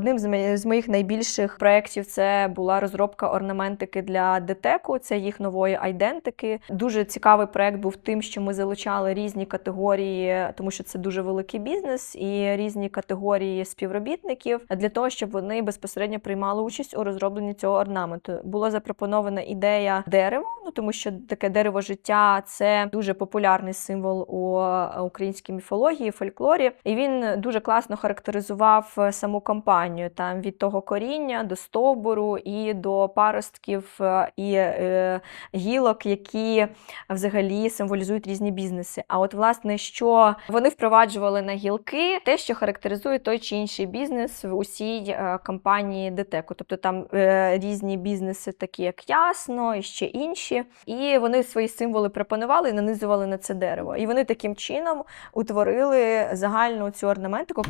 Одним з моїх найбільших проєктів це була розробка орнаментики для детеку. Це їх нової айдентики. Дуже цікавий проєкт був тим, що ми залучали різні категорії, тому що це дуже великий бізнес і різні категорії співробітників для того, щоб вони безпосередньо приймали участь у розробленні цього орнаменту. Була запропонована ідея дерева, ну тому що таке дерево життя це дуже популярний символ у е, українській міфології, фольклорі. І він дуже класно характеризував е, саму компанію там від того коріння до стовбуру і до паростків е, і е, гілок, які взагалі символізують різні бізнеси. А от власне, що вони впроваджували на гілки, те, що характеризує той чи інший бізнес в усій компанії Детеку. Тобто там е, різні бізнеси, такі як Ясно, і ще інші. І вони свої символи пропонували і нанизували на це дерево. І вони таким чином утворили загальну цю орнаментику.